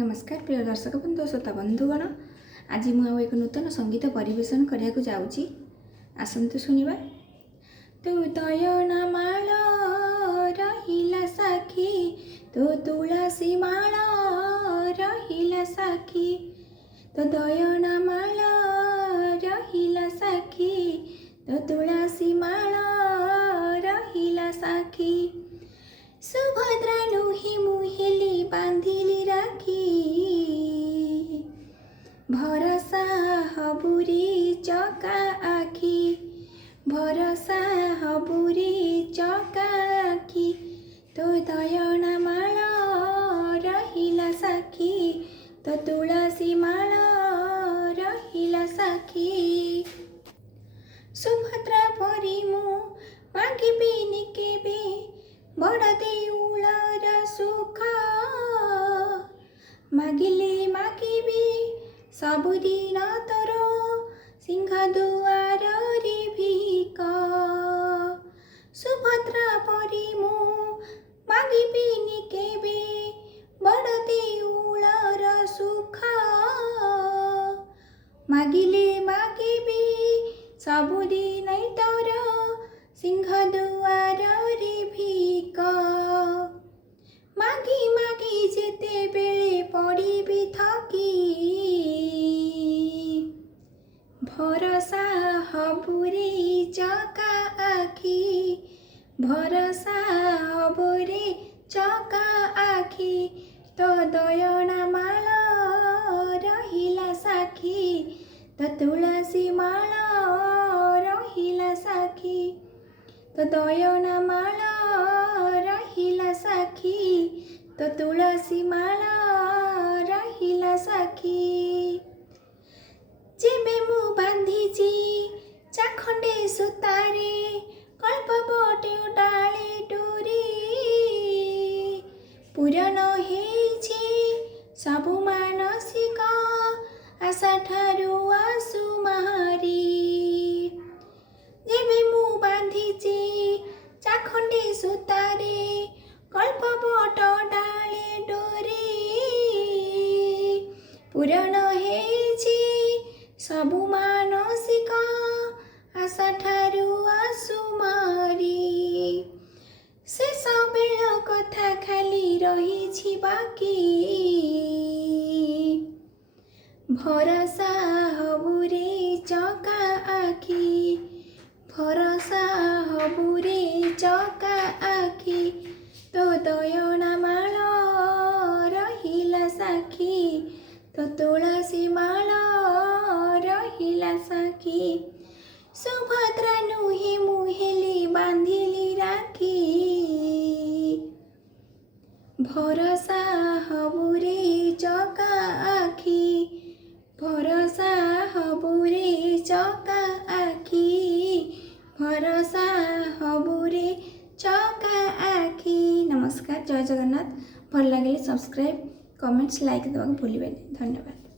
नमस्कार प्रिय दर्शक बंधु श्रोता बंधुगण। आज मुझे एक नूतन संगीत परिवेशन करने को जाऊँगी। आसतु शुणा। तू दयनमाल रहिला साखी, तू तुलसी माल रहिला साखी, तो दयनमाल रहिला साखी, तो तुलसी माल रहिला साखी। सुभद्रा नुही मुहिली बांधिली राखी, भरसा हबुरी चका आखी, भरसा हबुरी चका आखी, तो दयना माल रहिला साखी, तो तुलसी माल रहिला साखी। सुभद्रा परी मु मागिबिनि केबे, बड़ देउलर सुख, मागिले मागिबी सबुदिन तोर सिंह दुआर रे भिक। सुभद्रा परी मु मागिबिनि केबे, बड़ देउलर सुख, मागिले मागिबी सबुदिन तोर सिंह दुआर रे भिक। मागी मागी जेते बेले पड़िबी थकी, भरसा हबुरे चका आखी, भरसा हबुरे चका आखी, तो दयना माल रहिला साखी, तो तुलसी माल रहिला साखी, तो दयना माल रहिला साखी, तो तुलसी माल रहिला साखी। जेबे मु बांधिची चाखंडे सुतारे, कल्प बटे डाले डोरी, पूरण हेछि सबु मानसिक आशा ठारू आसु मारी। जेबे मु बांधिची चाखंडे सुतारे, कल्प बट डाले डोरी, पूरण हेछि सबु मानसिक आशा ठारू आसु मारी। शेष बेल कथा खाली रहिछि बाकी, भरसा हबुरे चका आखी, भरसा हबुरे चका आखी, तो दयना माल रहिला साखी, तो तुलसी माल रहिला साखी। सुभद्रा नुही मुहेली बांधिली राखी, भरसा हबुरे चका आखी, भरसा हबुरे चका आखी, भरसा हबुरे चका आखी। नमस्कार, जय जगन्नाथ। भल लगे सब्सक्राइब, कमेंट्स, लाइक देवा भूलें। धन्यवाद।